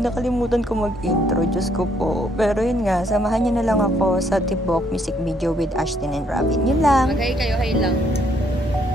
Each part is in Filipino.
nakalimutan ko mag-intro. Diyos ko po. Pero yun nga, samahan niyo na lang ako sa Tibok music video with Ashton and Robin. Yun lang. Mag-hi kayo, hi lang.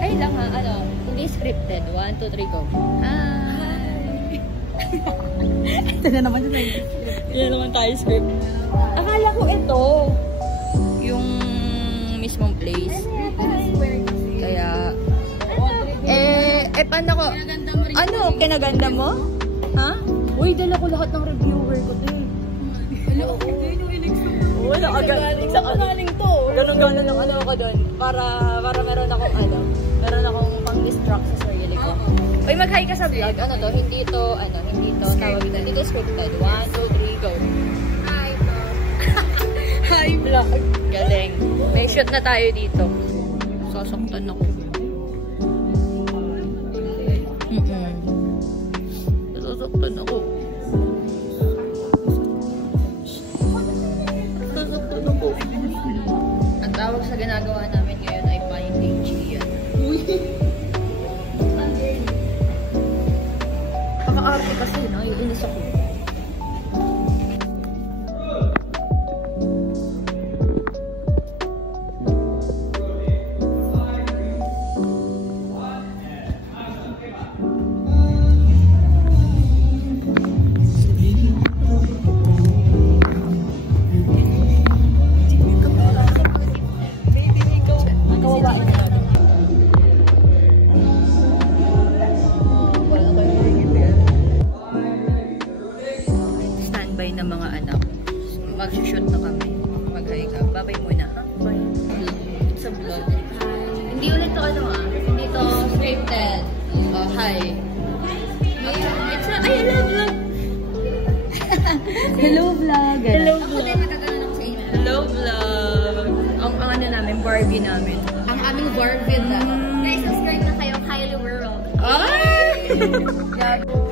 Hi lang ha, ano, hindi scripted. 1, 2, 3, go. Hi! Ito na naman yung script. Ito na naman tayo script. Akala ko ito, yung mismong place. Kaya, paano ko? Ano, kinaganda mo? Ha? Uy, dala ko lahat ng reviewer ko din. Ano ako? Wala agad. Galing to. Ganun-ganun ang ano ako doon. Para meron akong pang-distract sa sarili ko. Uy, mag-hi ka sa vlog. Ano to? Hindi to tawag ito. Hindi to scripted. 1, 2, 3, go. Hi, vlog. Hi, vlog. Galing. May shoot na tayo dito. Sasaktan ako. Sasaktan ako. Ang tawag sa ginagawa namin ngayon ay finding Gian. Uy! Paka-arte kasi, no? Iinis ako. Na mga anak, mag-shoot na kami. Mag-hi ka. Babay muna. Bye. It's a vlog. Hindi ulit to ano hindi to scripted. Oh, hi. It's a, ay, hello vlog. Hello vlog. Hello vlog. Hello vlog. Ang ano namin, Barbie namin. Ang aming Barbie na. Guys, subscribe na kayo, Kylie World. Ay!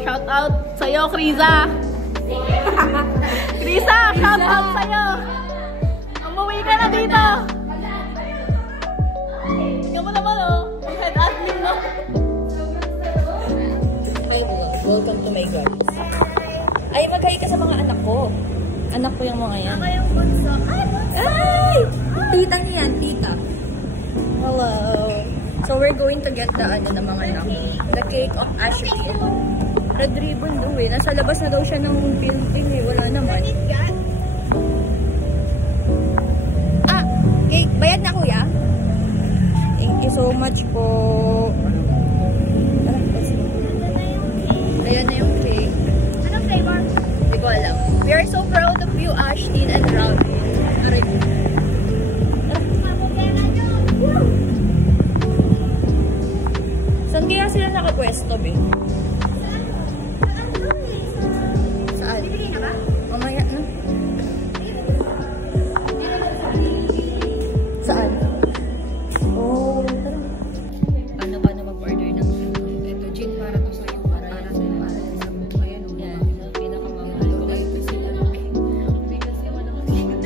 Shout out sa'yo, Kriza. Krisa, shout out sa'yo! Umuwi ka na dito! Tingnan mo naman head admin mo. Hi, welcome to my guys. Ay, mag-hi ka sa mga anak ko. Anak ko yung mga yan. Ako yung bunso. Ay! Tita niyan, tita. Hello. So we're going to get the ng mga anak. The cake of Ashley. Red ribbon daw nasa labas na daw siya ng building wala naman. Okay, bayad na kuya. Thank you so much po. Ayan na yung cake. Anong flavor? Hindi ko alam. We are so proud of you, Ashton and Robin. Saan kaya sila nakapwesto, be? Mamaya na. Saan? Oh, tara. Paano mag-order ng ito, gin para to sa'yo. Para sa ayan. Yan, pinakamamahal. Ito sila. Kasi wala ko tingnan.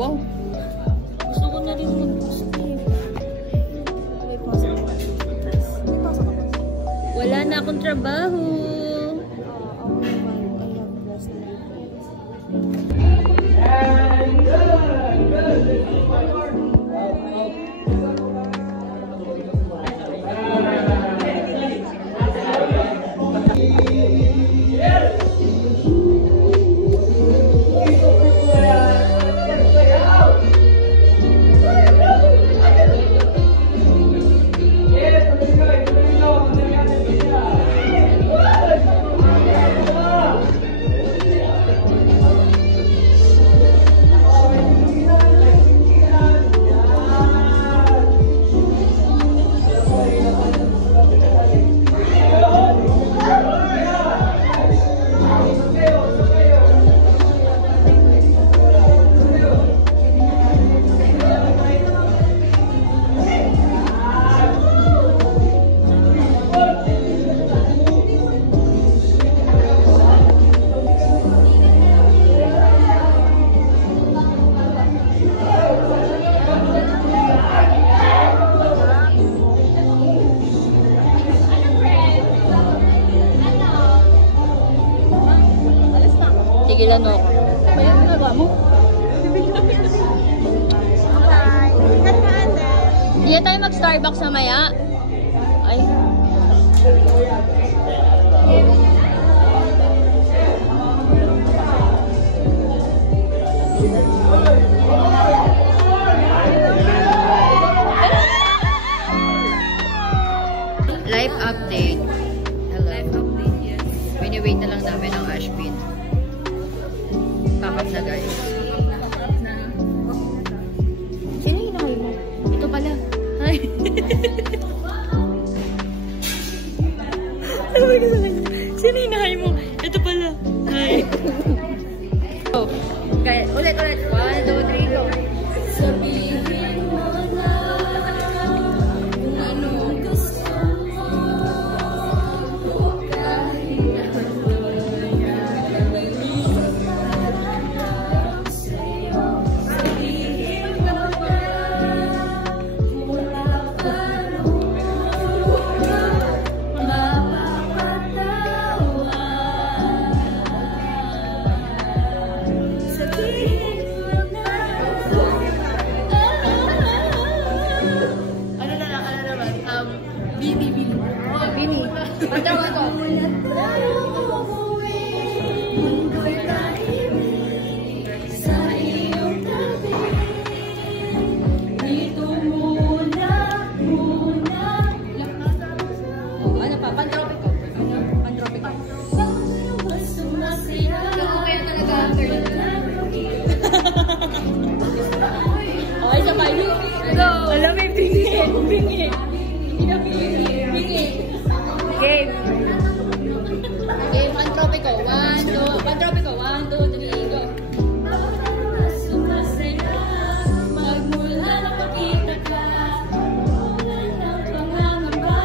Wow! Gusto ko na rin mag-skip. Wala na akong trabaho. Tigilan mo ako. Kaya ginagawa mo? Hindi tayo mag-Starbucks mamaya. Ay. Live update. Hello. Live update, yes. Wini-wait na lang namin ang Ashbin. Pack up na guys. Sino yung hinahay mo? Ito pala. Hi. Ano ba yung sino yung hinahay mo? Ito pala. Hi. Oh. Okay. Ulit. 1, 2, 3, go. Sabihin mo na anong gusto mo kahit alam mo yung bingi. Game. Pantropico. 1, 2, Pantropico. 1, 2, 3, go. Magmula na pakita ka, mula ng pangangamba,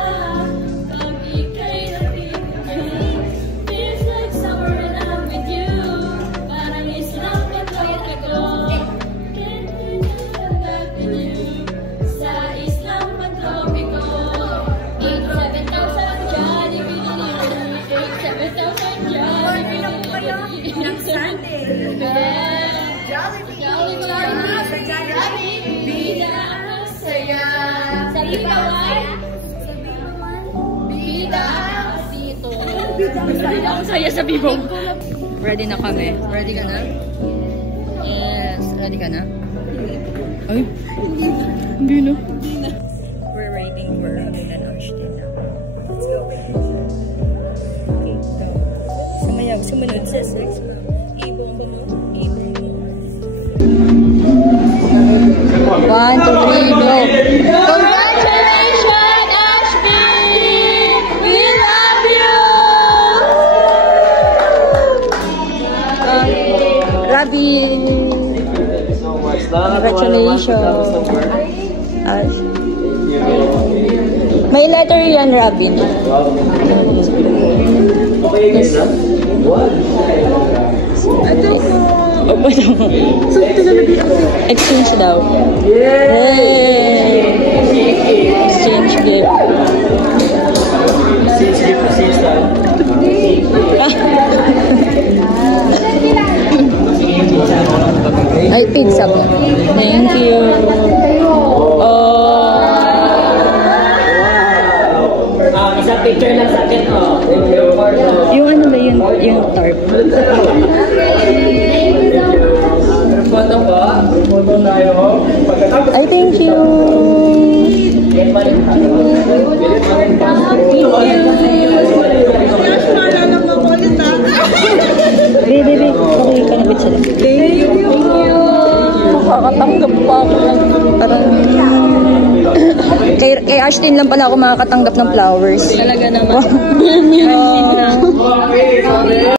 pag ika'y natin, feels like summer when I'm with you, parang isang pagkakita ko. Ang saya sa bibong. Ready na kami. Ready ka na? Yes. Ready ka na? Ay. Hindi na. We're waiting for Robin and Ashton now. Let's go. Okay. Samayag. Sumunod sa sex mo. Ibong ba mo? Ibong mo. 1, 2, 3, go! Congratulations, Ashby! We love you! Robin! Congratulations! Ash. May letter yan, Robin. Yes. Exchange daw. Yay! Exchange gift. Ay, pizza po. Thank you. Isang picture lang sa akin, Yung ano ba yun? Yung tarp. Photo po. Photo tayo. Ay, thank you. Baby, okay ka na bit sila. Thank you. Makakatanggap pa ako ng parang... Kay Ashton lang pala ako makakatanggap ng flowers. Talaga naman.